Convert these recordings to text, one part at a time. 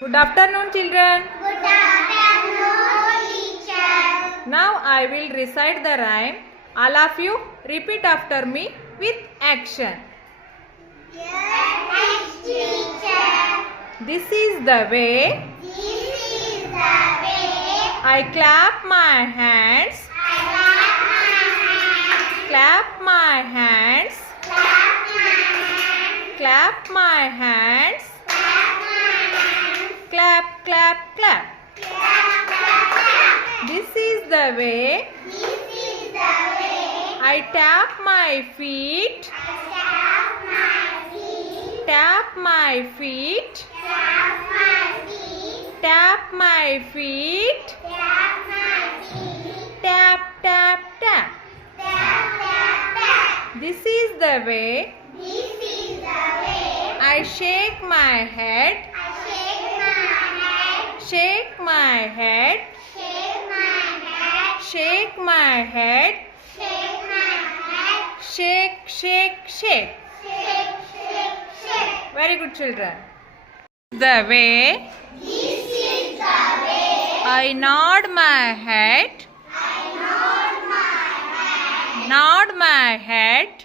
Good afternoon, children. Good afternoon, teacher. Now I will recite the rhyme. All of you repeat after me with action. Yes, teacher. This is the way This is the way I clap my hands. I Clap my hands. clap my hands, Clap my hands. clap my hands, Clap, clap, clap. clap, clap, clap. This is the way This is the way I tap my feet. I tap my feet, Tap my feet. tap my feet, Tap my feet. tap my feet, Tap, tap, tap. tap, tap, tap. This is the way This is the way I shake my head. I shake my head, Shake my head. shake my head, Shake my head. shake my head, Shake, shake, shake. shake, shake, shake. Very good, children. The way This is the way I nod my head. I nod my head, Nod my head.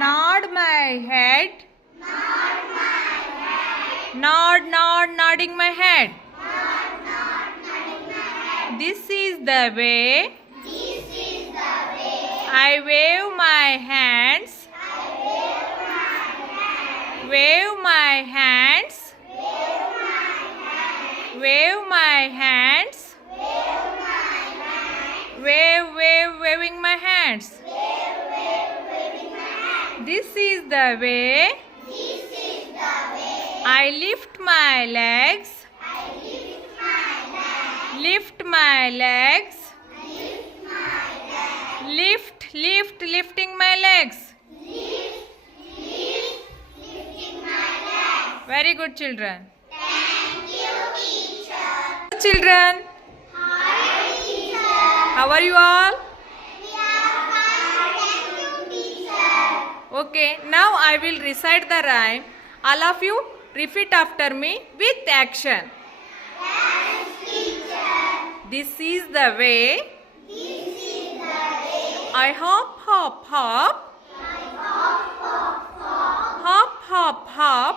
nod my head, Nod my head. nod my head, Nod, nodding my head. nodding my head. This is the way This is the way I wave my hands. I wave my hand, Wave my hands. wave my hand, Wave my hands. wave my hand, Waving my hands. waving my hand. This is the way This is the way I lift my legs. I lift my legs, Lift my legs. lift my legs, Lifting my legs. lifting my legs. Very good, children. Thank you, teacher. Children, Hi, teacher. how are you all? We are fine. Thank you, teacher. Okay, now I will recite the rhyme. All of you repeat after me with action. Yes, teacher. This is the way This is the way I hop, hop, hop. I hop, hop, hop, Hop, hop, hop.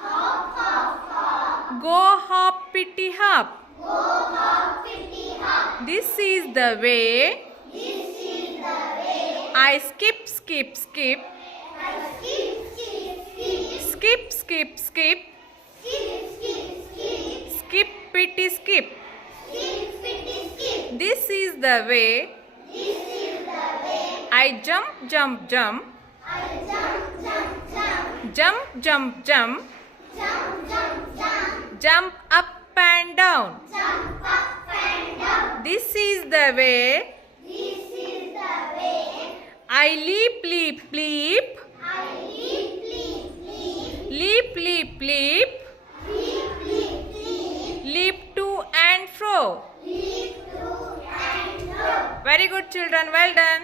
hop, hop, hop. Go hoppity hop. Go hop, fitty hop. This is the way This is the way I skip, skip, skip. I skip, skip, skip, Skip, skip, skip. skip, skip, skip, Skippity skip. skip, fitty skip. This is the way This is the way I jump, jump, jump. I jump, jump, jump, Jump, jump, jump. jump, jump, jump, Jump up and down. jump up and down. This is the way This is the way I leap, leap, leap. I leap, leap, leap, Leap, leap, leap. leap, leap, leap, Leap to and fro. leap to and fro. Very good, children. Well done.